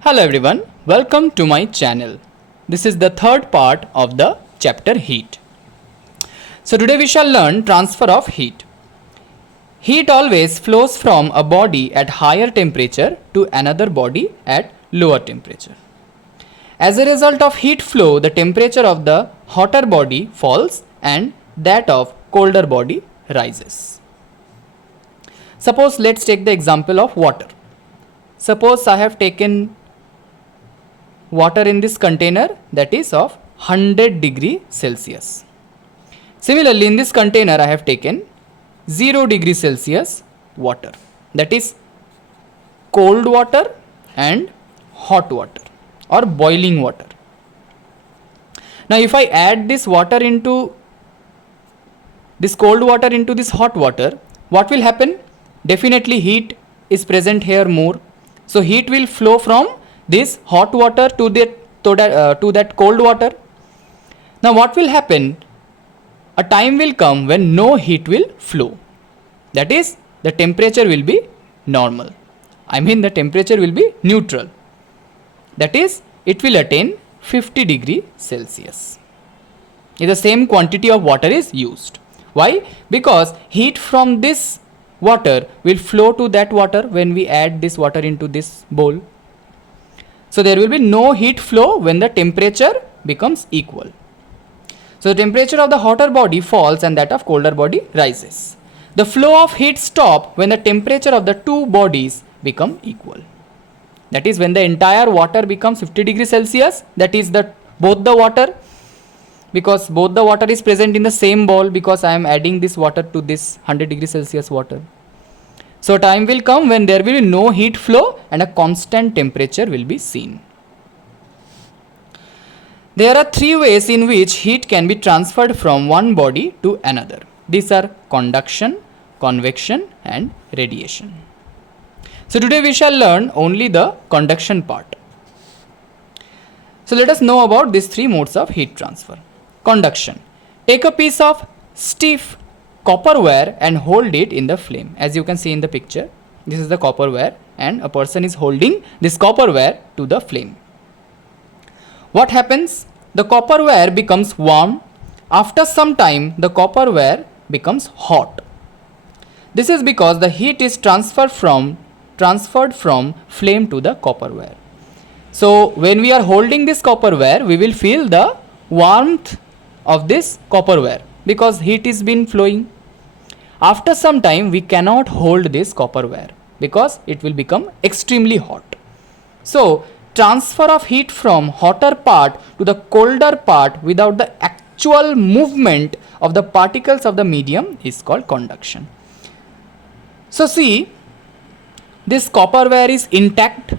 Hello everyone, welcome to my channel. This is the third part of the chapter heat. So today we shall learn transfer of heat. Heat always flows from a body at higher temperature to another body at lower temperature. As a result of heat flow, the temperature of the hotter body falls and that of colder body rises. Suppose let's take the example of water. Suppose I have taken water in this container that is of 100 degree Celsius. Similarly, in this container I have taken 0 degree Celsius water, that is cold water and hot water or boiling water. Now if I add this water into this cold water into this hot water, what will happen? Definitely heat is present here more. So heat will flow from this hot water to that cold water. Now what will happen? A time will come when no heat will flow. That is, the temperature will be normal. I mean the temperature will be neutral. That is, it will attain 50 degree Celsius. If the same quantity of water is used. Why? Because heat from this water will flow to that water when we add this water into this bowl. So there will be no heat flow when the temperature becomes equal. So the temperature of the hotter body falls and that of colder body rises. The flow of heat stops when the temperature of the two bodies become equal. That is when the entire water becomes 50 degrees Celsius, that is both the water, because both the water is present in the same bowl, because I am adding this water to this 100 degrees Celsius water. So time will come when there will be no heat flow and a constant temperature will be seen. There are three ways in which heat can be transferred from one body to another. These are conduction, convection and radiation. So today we shall learn only the conduction part. So let us know about these three modes of heat transfer. Conduction. Take a piece of stiff copper wire and hold it in the flame. As you can see in the picture, this is the copper wire and a person is holding this copper wire to the flame. What happens? The copper wire becomes warm. After some time, the copper wire becomes hot. This is because the heat is transferred from flame to the copper wire. So when we are holding this copper wire, we will feel the warmth of this copper wire because heat is been flowing. After some time, we cannot hold this copper wire because it will become extremely hot. So transfer of heat from hotter part to the colder part without the actual movement of the particles of the medium is called conduction. So see, this copper wire is intact.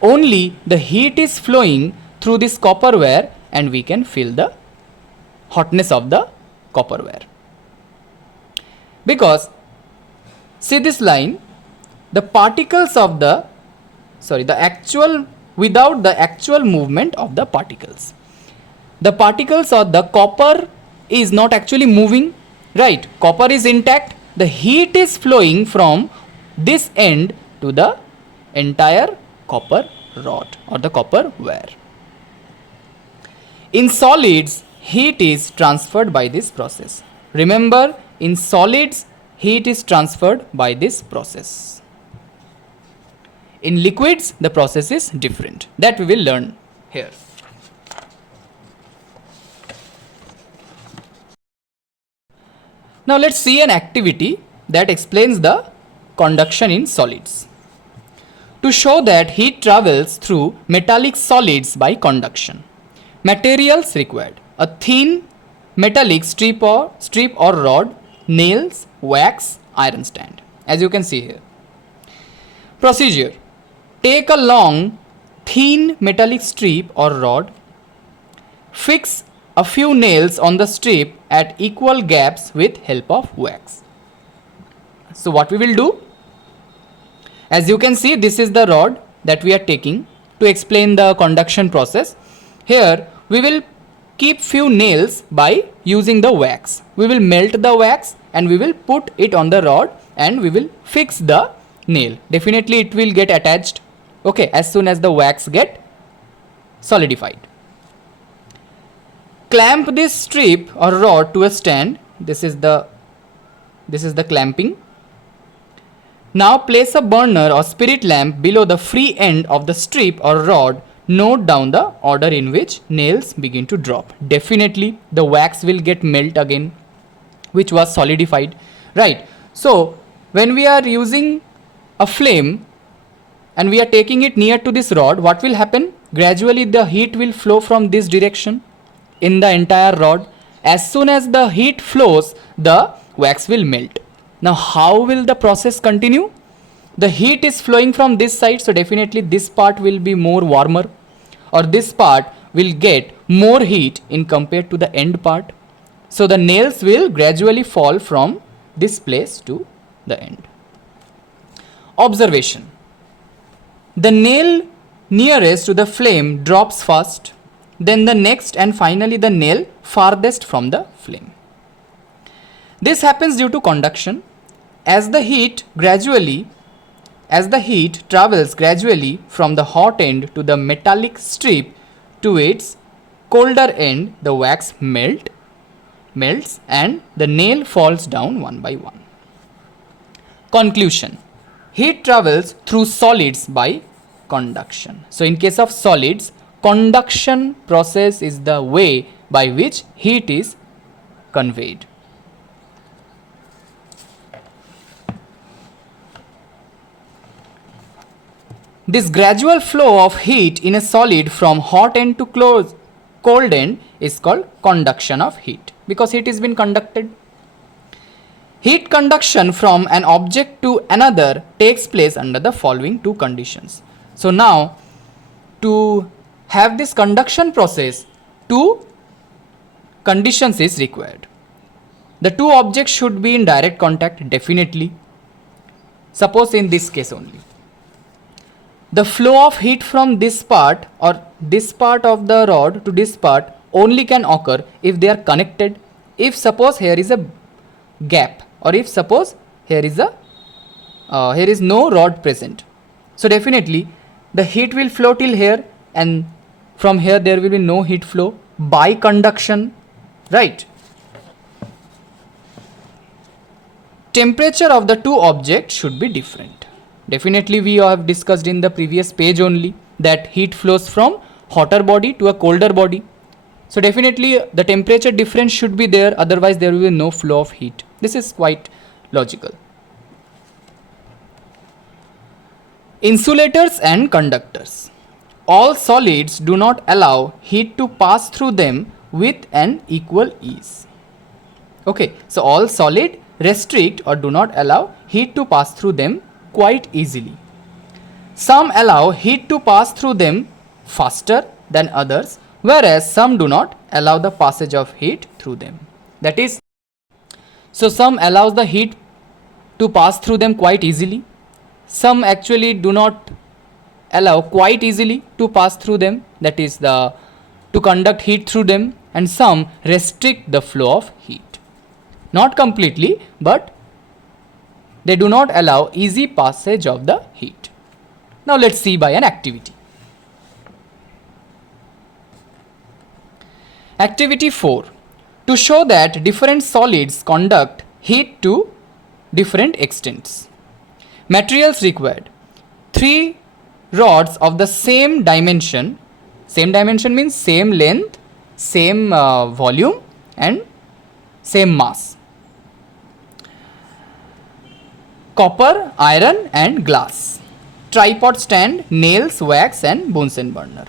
Only the heat is flowing through this copper wire and we can feel the hotness of the copper wire. Because see this line, the particles of without the actual movement of the particles. The particles of the copper is not actually moving, right? Copper is intact. The heat is flowing from this end to the entire copper rod or the copper wire. In solids, heat is transferred by this process. Remember, in solids, heat is transferred by this process. In liquids, the process is different. That we will learn here. Now let's see an activity that explains the conduction in solids. To show that heat travels through metallic solids by conduction, materials required: a thin metallic strip or rod, nails, wax, iron stand. As you can see here. Procedure: take a long thin metallic strip or rod, fix a few nails on the strip at equal gaps with help of wax. So what we will do? As you can see, this is the rod that we are taking to explain the conduction process. Here we will keep few nails by using the wax. We will melt the wax and we will put it on the rod and we will fix the nail. Definitely it will get attached. Okay, as soon as the wax get solidified. Clamp this strip or rod to a stand. This is the clamping. Now place a burner or spirit lamp below the free end of the strip or rod. Note down the order in which nails begin to drop. Definitely the wax will get melt again, which was solidified, right? So when we are using a flame and we are taking it near to this rod, what will happen? Gradually the heat will flow from this direction in the entire rod. As soon as the heat flows, the wax will melt. Now how will the process continue? The heat is flowing from this side, so definitely this part will be more warmer, or this part will get more heat in compared to the end part. So the nails will gradually fall from this place to the end. Observation. The nail nearest to the flame drops first, then the next, and finally the nail farthest from the flame. This happens due to conduction. As the heat travels gradually from the hot end to the metallic strip to its colder end, the wax melts and the nail falls down one by one. Conclusion. Heat travels through solids by conduction. So in case of solids, conduction process is the way by which heat is conveyed. This gradual flow of heat in a solid from hot end to cold end is called conduction of heat, because heat has been conducted. Heat conduction from an object to another takes place under the following two conditions. So now, to have this conduction process, two conditions is required. The two objects should be in direct contact, definitely. Suppose in this case only, the flow of heat from this part or this part of the rod to this part only can occur if they are connected. If suppose here is a gap, or if suppose here is no rod present, so definitely the heat will flow till here, and from here there will be no heat flow by conduction, right? Temperature of the two objects should be different. Definitely we have discussed in the previous page only that heat flows from hotter body to a colder body. So definitely the temperature difference should be there, otherwise there will be no flow of heat. This is quite logical. Insulators and conductors. All solids do not allow heat to pass through them with an equal ease. Okay, so all solid restrict or do not allow heat to pass through them quite easily. Some allow heat to pass through them faster than others, whereas some do not allow the passage of heat through them. That is, so some allows the heat to pass through them quite easily, some actually do not allow quite easily to pass through them, that is to conduct heat through them, and some restrict the flow of heat. Not completely, but they do not allow easy passage of the heat. Now let's see by an activity. Activity 4. To show that different solids conduct heat to different extents. Materials required: 3 rods of the same dimension. Same dimension means same length, same volume and same mass. Copper, iron and glass. Tripod stand, nails, wax and Bunsen burner.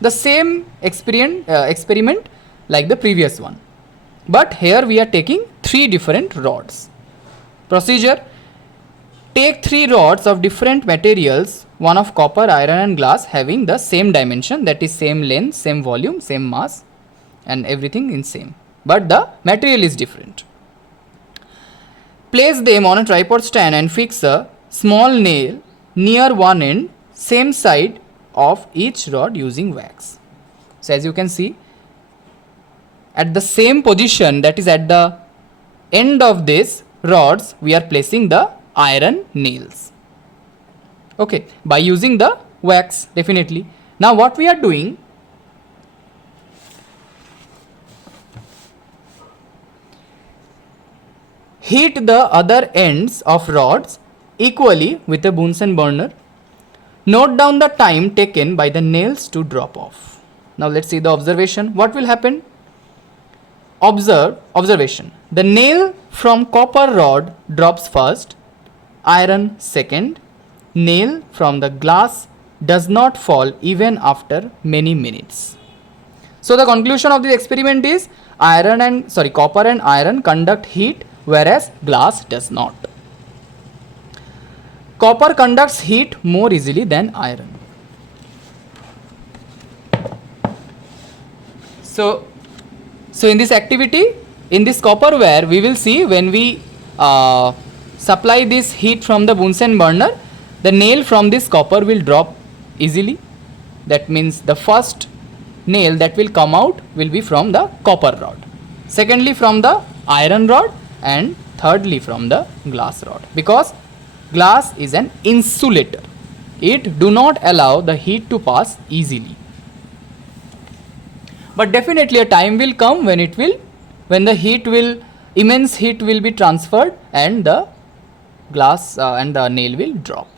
The same experiment like the previous one, but here we are taking 3 different rods. Procedure: take 3 rods of different materials, one of copper, iron and glass, having the same dimension, that is same length, same volume, same mass and everything in same, but the material is different. Place them on a tripod stand and fix a small nail near one end, same side of each rod using wax. So as you can see, at the same position, that is at the end of this rods, we are placing the iron nails. Okay, by using the wax, definitely. Now what we are doing, heat the other ends of rods equally with a Bunsen burner. Note down the time taken by the nails to drop off. Now let's see the observation. What will happen? Observation. The nail from copper rod drops first, iron second. Nail from the glass does not fall even after many minutes. So the conclusion of the experiment is copper and iron conduct heat, whereas glass does not. Copper conducts heat more easily than iron. So in this activity, in this copper wire, we will see when we supply this heat from the Bunsen burner, the nail from this copper will drop easily. That means the first nail that will come out will be from the copper rod, secondly from the iron rod, and thirdly from the glass rod, because glass is an insulator. It do not allow the heat to pass easily. But definitely a time will come when the immense heat will be transferred and the glass and the nail will drop.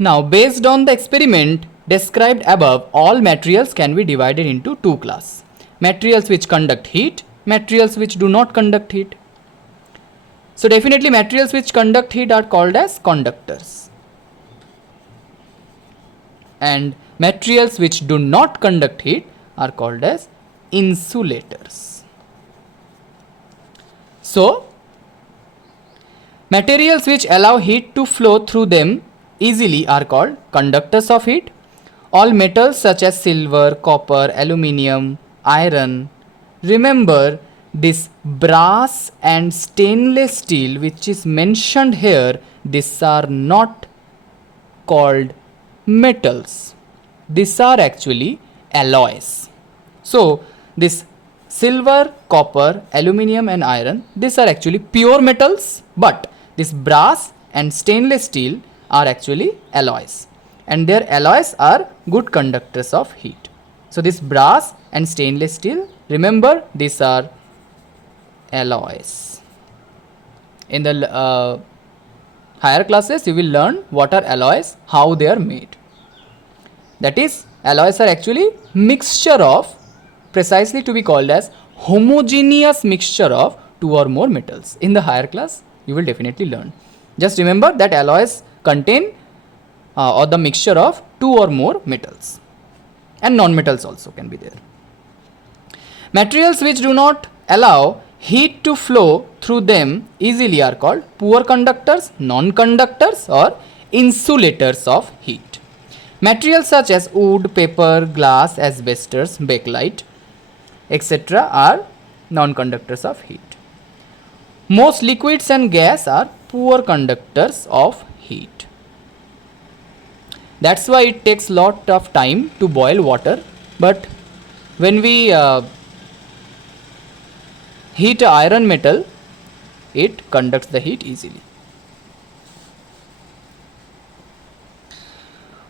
Now, based on the experiment described above, all materials can be divided into two classes: materials which conduct heat, materials which do not conduct heat. So definitely materials which conduct heat are called as conductors, and materials which do not conduct heat are called as insulators. So materials which allow heat to flow through them easily are called conductors of heat. All metals such as silver, copper, aluminium, iron. Remember, this brass and stainless steel which is mentioned here, these are not called metals. These are actually alloys. So this silver, copper, aluminium and iron, these are actually pure metals, but this brass and stainless steel are actually alloys, and their alloys are good conductors of heat. So this brass and stainless steel, remember, these are alloys. In the higher classes you will learn what are alloys, how they are made. That is, alloys are actually mixture of, precisely to be called as homogeneous mixture of two or more metals. In the higher class you will definitely learn. Just remember that alloys contain or the mixture of two or more metals, and non-metals also can be there. Materials which do not allow heat to flow through them easily are called poor conductors, non-conductors or insulators of heat. Materials such as wood, paper, glass, asbestos, bakelite, etc. are non-conductors of heat. Most liquids and gas are poor conductors of heat. That's why it takes lot of time to boil water, but when we heat iron metal, it conducts the heat easily.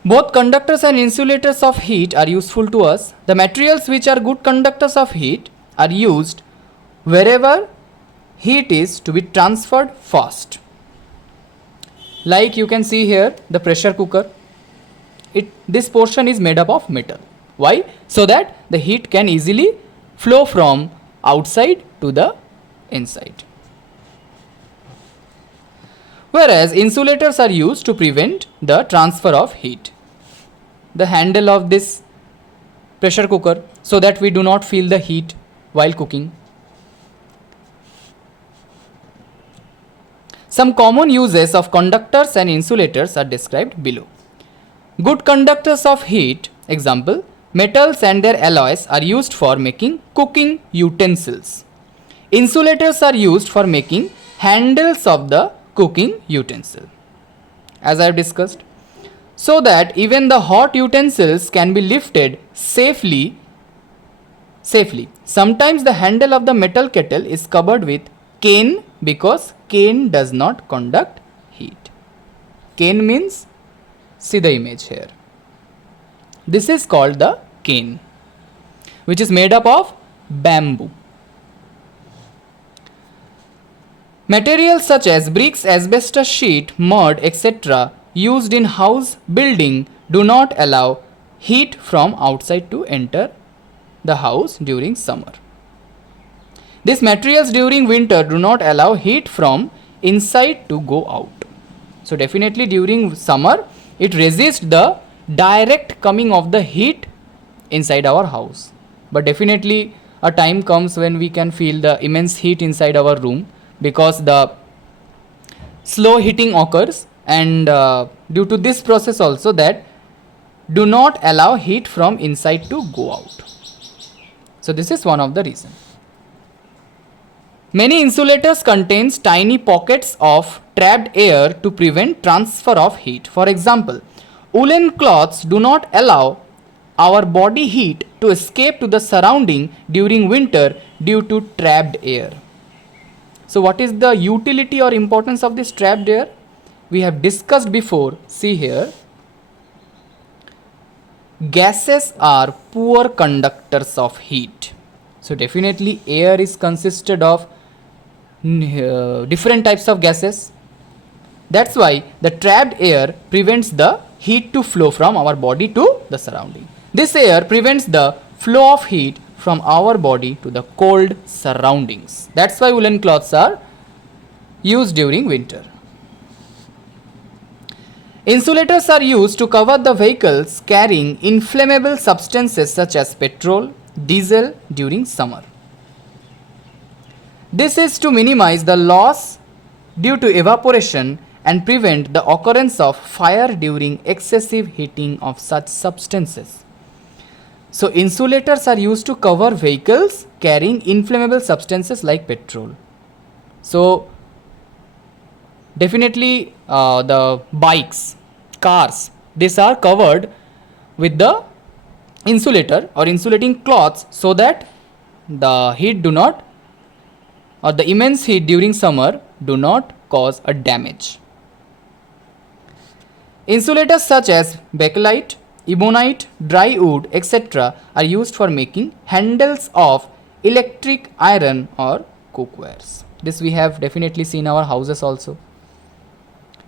Both conductors and insulators of heat are useful to us. The materials which are good conductors of heat are used wherever heat is to be transferred fast. Like you can see here, the pressure cooker. This portion is made up of metal. Why? So that the heat can easily flow from outside to the inside. Whereas insulators are used to prevent the transfer of heat. The handle of this pressure cooker, so that we do not feel the heat while cooking. Some common uses of conductors and insulators are described below. Good conductors of heat, example, metals and their alloys are used for making cooking utensils. Insulators are used for making handles of the cooking utensil, as I have discussed, so that even the hot utensils can be lifted safely. Sometimes the handle of the metal kettle is covered with cane because cane does not conduct heat. Cane means, see the image here. This is called the cane, which is made up of bamboo. Materials such as bricks, asbestos sheet, mud, etc. used in house building do not allow heat from outside to enter the house during summer. These materials during winter do not allow heat from inside to go out. So definitely during summer it resists the direct coming of the heat inside our house. But definitely a time comes when we can feel the immense heat inside our room, because the slow heating occurs, and due to this process also that do not allow heat from inside to go out. So this is one of the reasons. Many insulators contains tiny pockets of trapped air to prevent transfer of heat. For example, woolen cloths do not allow our body heat to escape to the surrounding during winter due to trapped air. So what is the utility or importance of this trapped air? We have discussed before. See here. Gases are poor conductors of heat. So definitely air is consisted of different types of gases. That's why the trapped air prevents the heat to flow from our body to the surrounding. This air prevents the flow of heat from our body to the cold surroundings. That's why woolen cloths are used during winter. Insulators are used to cover the vehicles carrying inflammable substances such as petrol, diesel during summer. This is to minimize the loss due to evaporation and prevent the occurrence of fire during excessive heating of such substances. So insulators are used to cover vehicles carrying inflammable substances like petrol. So definitely the bikes, cars, these are covered with the insulator or insulating cloths so that the heat do not, or the immense heat during summer do not cause a damage. Insulators such as bakelite, ebonite, dry wood, etc. are used for making handles of electric iron or cookwares. This we have definitely seen our houses also,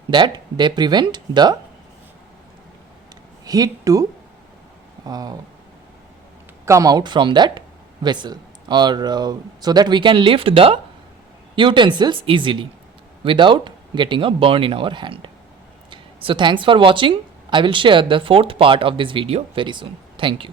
that they prevent the heat to come out from that vessel, or so that we can lift the utensils easily without getting a burn in our hand. So thanks for watching. I will share the fourth part of this video very soon. Thank you.